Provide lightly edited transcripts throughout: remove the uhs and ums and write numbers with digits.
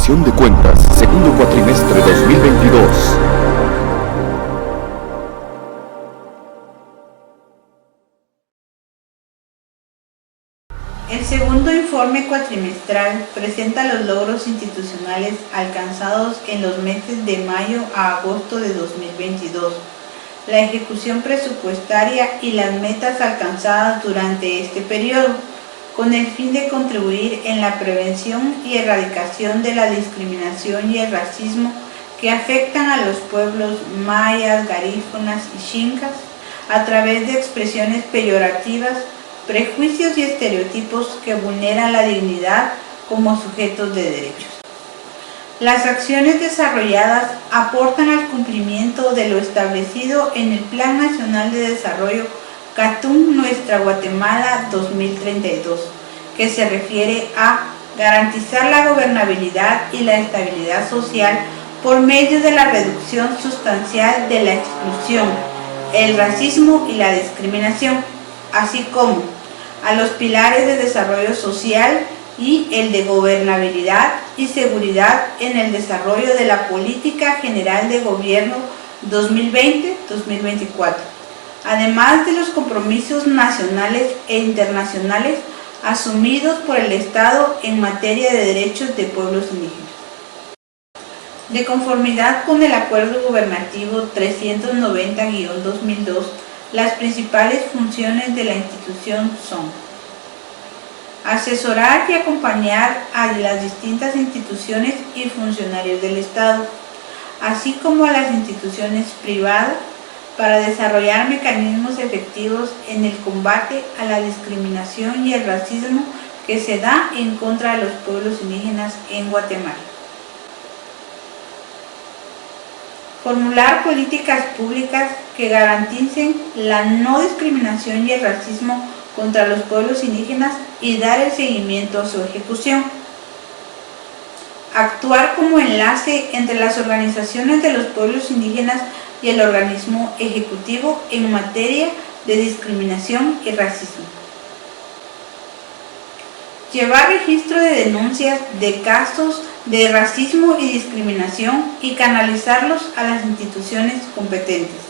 Rendición de cuentas, segundo cuatrimestre 2022. El segundo informe cuatrimestral presenta los logros institucionales alcanzados en los meses de mayo a agosto de 2022, la ejecución presupuestaria y las metas alcanzadas durante este periodo, con el fin de contribuir en la prevención y erradicación de la discriminación y el racismo que afectan a los pueblos mayas, garífunas y xincas a través de expresiones peyorativas, prejuicios y estereotipos que vulneran la dignidad como sujetos de derechos. Las acciones desarrolladas aportan al cumplimiento de lo establecido en el Plan Nacional de Desarrollo CATUM Nuestra Guatemala 2032, que se refiere a garantizar la gobernabilidad y la estabilidad social por medio de la reducción sustancial de la exclusión, el racismo y la discriminación, así como a los pilares de desarrollo social y el de gobernabilidad y seguridad en el desarrollo de la Política General de Gobierno 2020-2024, además de los compromisos nacionales e internacionales asumidos por el Estado en materia de derechos de pueblos indígenas. De conformidad con el Acuerdo Gubernativo 390-2002, las principales funciones de la institución son asesorar y acompañar a las distintas instituciones y funcionarios del Estado, así como a las instituciones privadas, para desarrollar mecanismos efectivos en el combate a la discriminación y el racismo que se da en contra de los pueblos indígenas en Guatemala. Formular políticas públicas que garanticen la no discriminación y el racismo contra los pueblos indígenas y dar el seguimiento a su ejecución. Actuar como enlace entre las organizaciones de los pueblos indígenas y el organismo ejecutivo en materia de discriminación y racismo. Llevar registro de denuncias de casos de racismo y discriminación y canalizarlos a las instituciones competentes.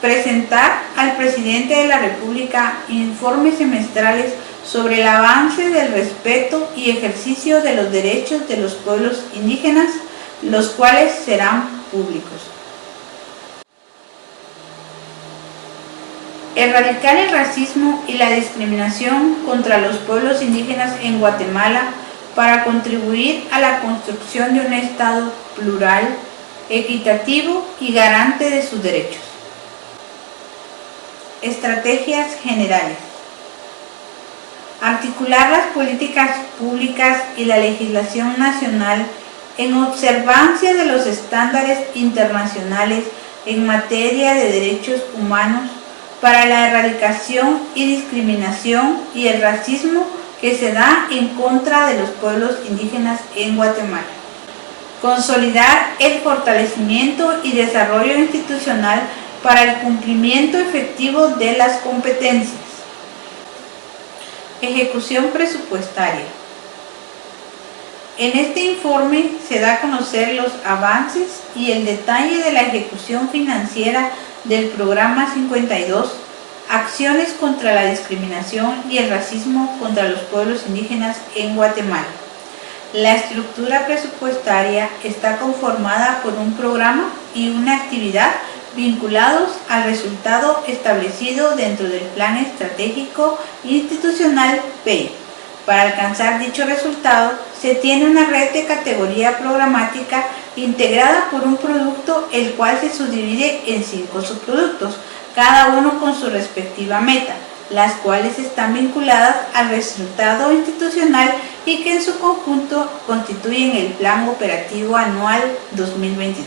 Presentar al presidente de la República informes semestrales sobre el avance del respeto y ejercicio de los derechos de los pueblos indígenas, los cuales serán públicos. Erradicar el racismo y la discriminación contra los pueblos indígenas en Guatemala para contribuir a la construcción de un Estado plural, equitativo y garante de sus derechos. Estrategias generales. Articular las políticas públicas y la legislación nacional en observancia de los estándares internacionales en materia de derechos humanos para la erradicación y discriminación y el racismo que se da en contra de los pueblos indígenas en Guatemala. Consolidar el fortalecimiento y desarrollo institucional para el cumplimiento efectivo de las competencias. Ejecución presupuestaria. En este informe se da a conocer los avances y el detalle de la ejecución financiera del Programa 52, Acciones contra la discriminación y el racismo contra los pueblos indígenas en Guatemala. La estructura presupuestaria está conformada por un programa y una actividad vinculados al resultado establecido dentro del Plan Estratégico Institucional PEI. Para alcanzar dicho resultado, se tiene una red de categoría programática integrada por un producto, el cual se subdivide en 5 subproductos, cada uno con su respectiva meta, las cuales están vinculadas al resultado institucional y que en su conjunto constituyen el Plan Operativo Anual 2022.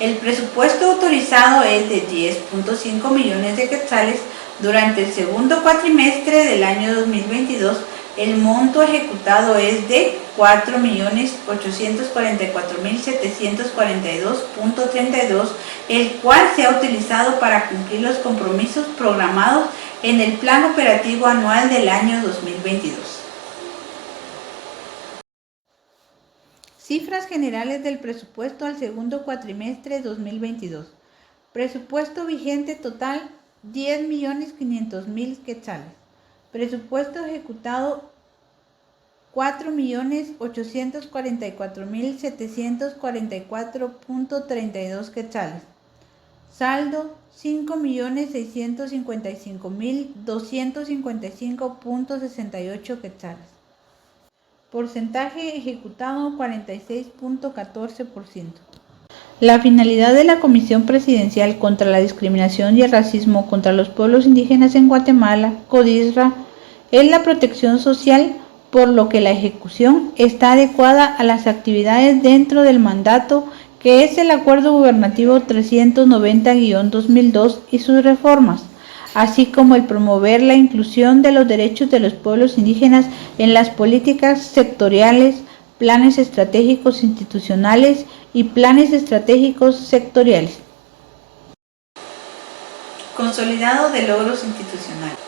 El presupuesto autorizado es de 10.5 millones de quetzales durante el segundo cuatrimestre del año 2022. El monto ejecutado es de 4.844.742.32, el cual se ha utilizado para cumplir los compromisos programados en el Plan Operativo Anual del año 2022. Cifras generales del presupuesto al segundo cuatrimestre 2022. Presupuesto vigente total 10.500.000 quetzales. Presupuesto ejecutado 4.844.744.32 quetzales. Saldo 5.655.255.68 quetzales. Porcentaje ejecutado 46.14%. La finalidad de la Comisión Presidencial contra la Discriminación y el Racismo contra los Pueblos Indígenas en Guatemala, CODISRA, es la protección social, por lo que la ejecución está adecuada a las actividades dentro del mandato que es el Acuerdo Gubernativo 390-2002 y sus reformas, así como el promover la inclusión de los derechos de los pueblos indígenas en las políticas sectoriales, planes estratégicos institucionales y planes estratégicos sectoriales. Consolidado de logros institucionales.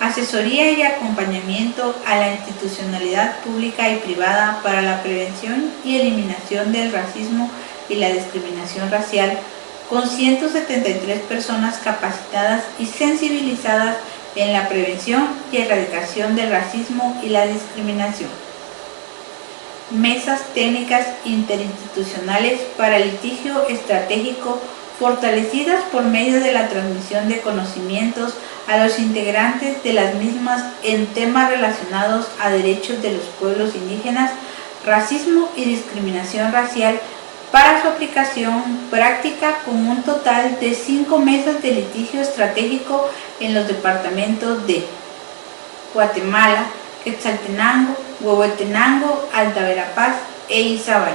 Asesoría y acompañamiento a la institucionalidad pública y privada para la prevención y eliminación del racismo y la discriminación racial, con 173 personas capacitadas y sensibilizadas en la prevención y erradicación del racismo y la discriminación. Mesas técnicas interinstitucionales para litigio estratégico fortalecidas por medio de la transmisión de conocimientos a los integrantes de las mismas en temas relacionados a derechos de los pueblos indígenas, racismo y discriminación racial para su aplicación práctica, con un total de 5 mesas de litigio estratégico en los departamentos de Guatemala, Quetzaltenango, Huehuetenango, Alta Verapaz e Izabal.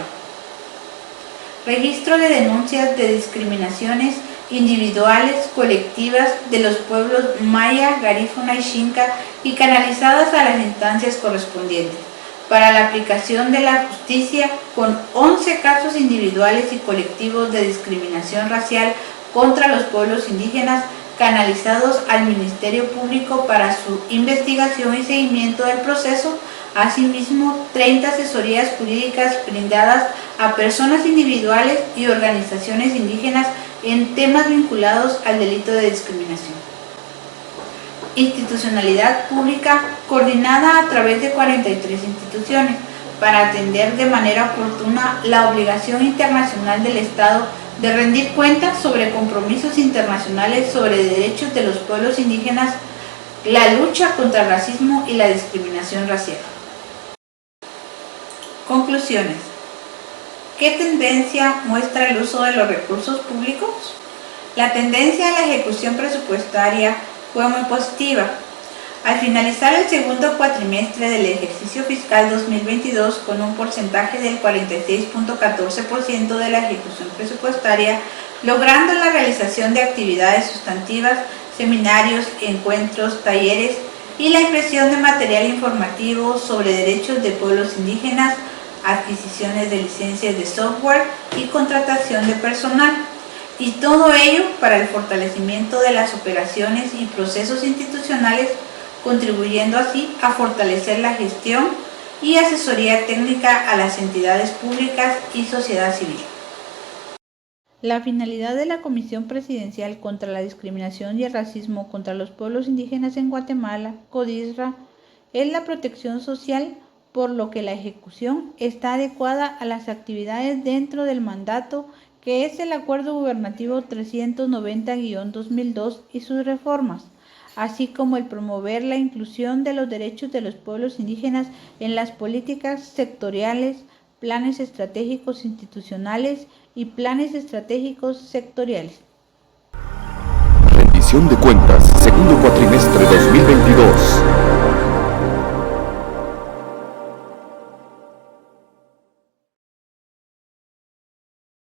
Registro de denuncias de discriminaciones individuales, colectivas de los pueblos maya, garífuna y xinca y canalizadas a las instancias correspondientes para la aplicación de la justicia, con 11 casos individuales y colectivos de discriminación racial contra los pueblos indígenas canalizados al Ministerio Público para su investigación y seguimiento del proceso. Asimismo, 30 asesorías jurídicas brindadas a personas individuales y organizaciones indígenas en temas vinculados al delito de discriminación. Institucionalidad pública coordinada a través de 43 instituciones para atender de manera oportuna la obligación internacional del Estado de rendir cuentas sobre compromisos internacionales sobre derechos de los pueblos indígenas, la lucha contra el racismo y la discriminación racial. Conclusiones. ¿Qué tendencia muestra el uso de los recursos públicos? La tendencia de la ejecución presupuestaria fue muy positiva. Al finalizar el segundo cuatrimestre del ejercicio fiscal 2022 con un porcentaje del 46.14% de la ejecución presupuestaria, logrando la realización de actividades sustantivas, seminarios, encuentros, talleres y la impresión de material informativo sobre derechos de pueblos indígenas, adquisiciones de licencias de software y contratación de personal, y todo ello para el fortalecimiento de las operaciones y procesos institucionales, contribuyendo así a fortalecer la gestión y asesoría técnica a las entidades públicas y sociedad civil. La finalidad de la Comisión Presidencial contra la Discriminación y el Racismo contra los Pueblos Indígenas en Guatemala, CODISRA, es la protección social, por lo que la ejecución está adecuada a las actividades dentro del mandato que es el Acuerdo Gubernativo 390-2002 y sus reformas, así como el promover la inclusión de los derechos de los pueblos indígenas en las políticas sectoriales, planes estratégicos institucionales y planes estratégicos sectoriales. Rendición de cuentas, segundo cuatrimestre.